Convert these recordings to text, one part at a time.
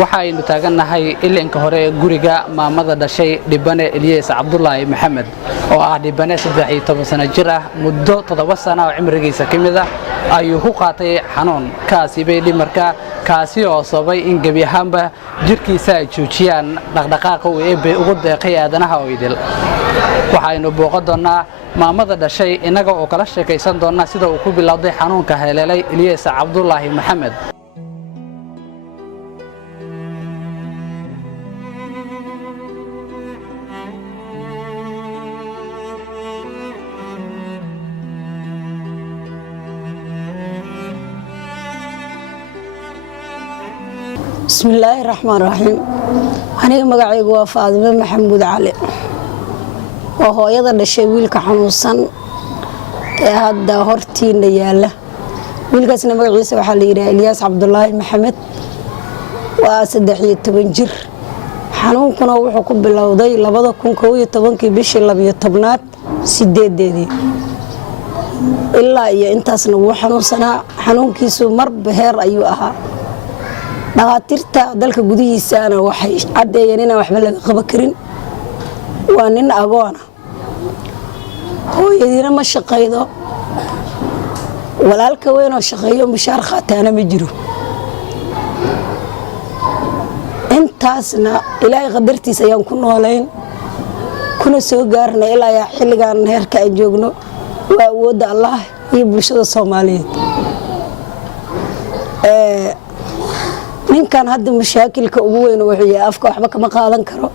waxaynu taaganahay ilinka hore ee guriga maamada dhashay dhibane Ilyas Cabdullaahi Maxamed oo ah dhibane 13 sano jir ah muddo 7 sano oo cimrigiisa kamid ah ayuu ku qaatay xanuun kaasi bay dhimarka kaasi oo sabay in gabi ahaanba jirkiisa ay joojiyaan dhaqdhaqaaqa uu eebay ugu deeqay aadanaha oo idil waxaynu booqan doonaa maamada dhashay inaga oo kala sheekaysan doona sida uu ku bilowday xanuunka haleelay Ilyas Cabdullaahi Maxamed بسم الله الرحمن الرحيم أنا مقعيق وفاطمة محمود علي وهو يضع الشيء ويلك حنوصن هذا هرتين لياله ويلك اسمه مقعيس وحالي إلياس عبد الله محمد وأصدحية تبنجر حنون كنا وحكم بالله لبضا كون كوية تبنكي بيش اللي بيطبنات سيدي دي إلا إيا انتاسنا وحنوصنا حنون كيسو مرب بهير أيوها dhaqaatiirta dalka gudihiisana waxay cadeeyeen in waxba laga qaban karin waa nin agoona hooyadiina ma shaqaydo walaalka weyn oo shaqeeyo mushaar qaataana ma jiro intaasna ilaahay qadartiisa ayaan ku noolayn kuna soo gaarnay ilaa xilligan heerka aan joogno waa awoodda Allah iyo bulshada Soomaaliyeed ninkan hadda mashaakilka ugu weyn wuxuu yahay afka waxba kama qaadan karo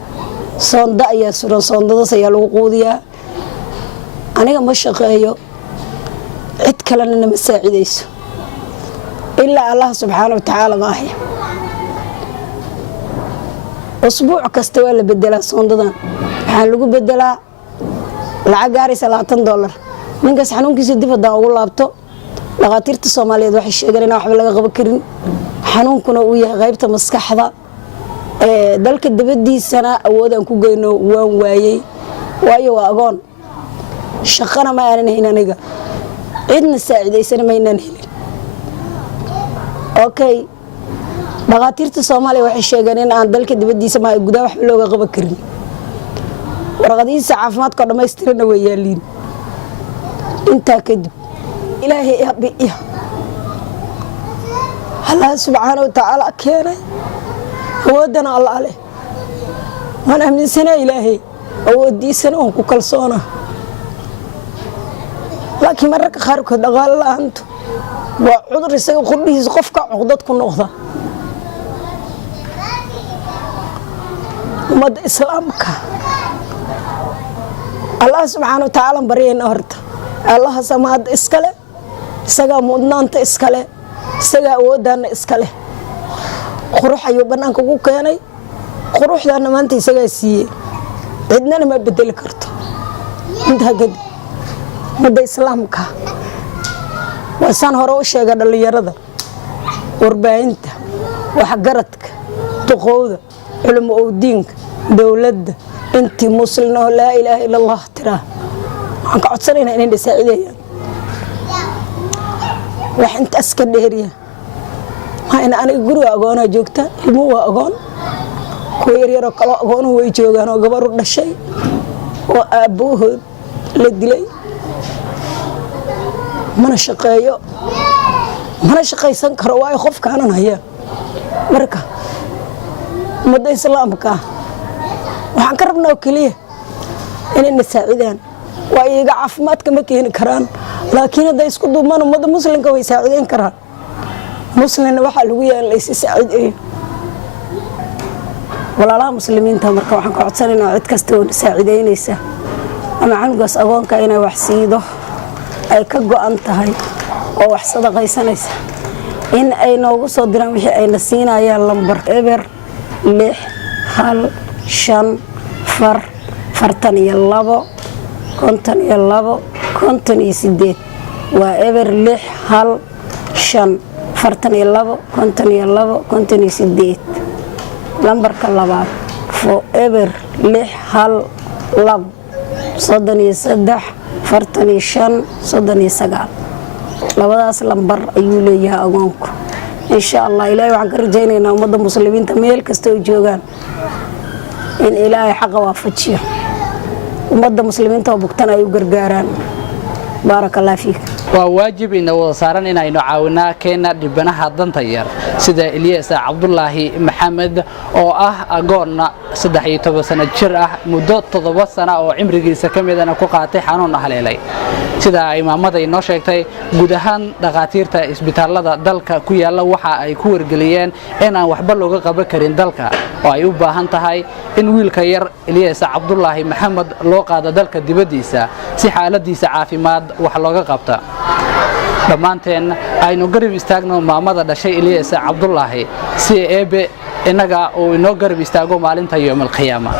soonda ayaa suran soondadaas ayaa lagu quudiyaa aniga ma shaqeeyo cid kalena ma saacidayso ilaa Allah subhanahu wa ta'ala maahi usbuuc kasta waa la bedelaa soondadan waxaa lagu bedelaa lacag gaaraysa $20 ninkaas xanuunkiisa dib haddaan ugu laabto dhaqaatiirta Soomaaliyeed waxay sheegeen in waxba laga qaban karin xanuunkuna uu yahay qaybta maskaxda dalka dibadiisana awood aan ku geyno waan waayay waayo waa agoon shaqana ma aanan helin aniga cidna saacidaysana ma aanan helin okay dhaqaatiirta Soomaaliya waxay sheegeen in aan dalka dibadiisa ma gudaha wax looga qaban karin warqadiisa caafimaadka dhameystiran way yaaliin inta kadib ilaahay yabiya الله سبحانه وتعالى كينا ودنا الله عليه وانا من سنة إلهي ودي سنة وكل صونة لكن مرة خارق دغال الله أنت وعذر يسوي خليه يسقفك عقدتكم نقطة ومد إسلامك الله سبحانه وتعالى برينا هرت الله سماد إسكاله سجى مدنانت إسكاله isaga awoodana iska leh qurux ayuu banaanka ugu keenay quruxdana maanta isaga siiyay cidna ma bedeli karto inta gad muddo islaamka wasan hore u sheegay dhalinyarada warbaahinta wax garadka duqowda culimo oo diinka dawladda intii muslimiin la ilaaha illa allah tira waxaan ka codsanaynaa inay saacideeyaan وحنت أسكت دهرية هاي أنا جرو أجانا جوكتا المو أجان كويري ركلا أجان هو يجوعنا وجبر الشيء وأبوه للدلي من الشقاية سنكر واي خوف كانوا هي مركا مدة إسلام كا وحنكربنا وكليه إن النساعدان ويجا عفمات كم كين كران لكن هذا يسكت ضمان ومدة مسلم كوي ساعدين كران مسلم واحد ويا ليس ساعد إيه ولا لا مسلمين تمر كواحد قعدنا عد كستون ساعدين ليس أنا عنقص أقول كأنه وحسيده أي كجو أنت هاي أو وحصد قيسنيس إن أي نوقص درام أي نسينا يا لمبر إبر لح خال شن فرتن يلابو كنتن يلابو كنتن يسديد وإبر لح خال شن فرتن يلابو كنتن يسديد لمبر كلابات فو إبر لح خال لب صدني صدح فرتني شن صدني سجال labadaas lambar ayuu leeyahay agoonku إن شاء الله إلهي وعن كرجينا ومضى مسلمين تميل كستو جوغان إن إلهي حق وافتشيه ومضى مسلمين توبكتنا يقرقاران بارك الله فيك waa waajib in wada saaran inaynu caawinaa keena dhibanaha danta yar sida Ilyas Cabdullaahi Maxamed oo ah agoonna 13 sano jir ah muddo 7 sano oo cimrigiisa kamidana ku qaatay xanuun haleelay sida imaamada inoo sheegtay guud ahaan dhaqaatiirta isbitaalada dalka ku yaala waxa ay ku wargeliyeen in aan waxba looga qaban karin dalka oo ay u baahan tahay in wiilka yar Ilyas Cabdullaahi Maxamed loo qaado dalka dibadiisa si xaaladiisa caafimaad wax looga qabto dhammaanteen aynu garab istaagno maamada dhashay Ilyas Cabdullaahi si eebe inaga oo inoo garab istaago maalinta yawmal qiyaama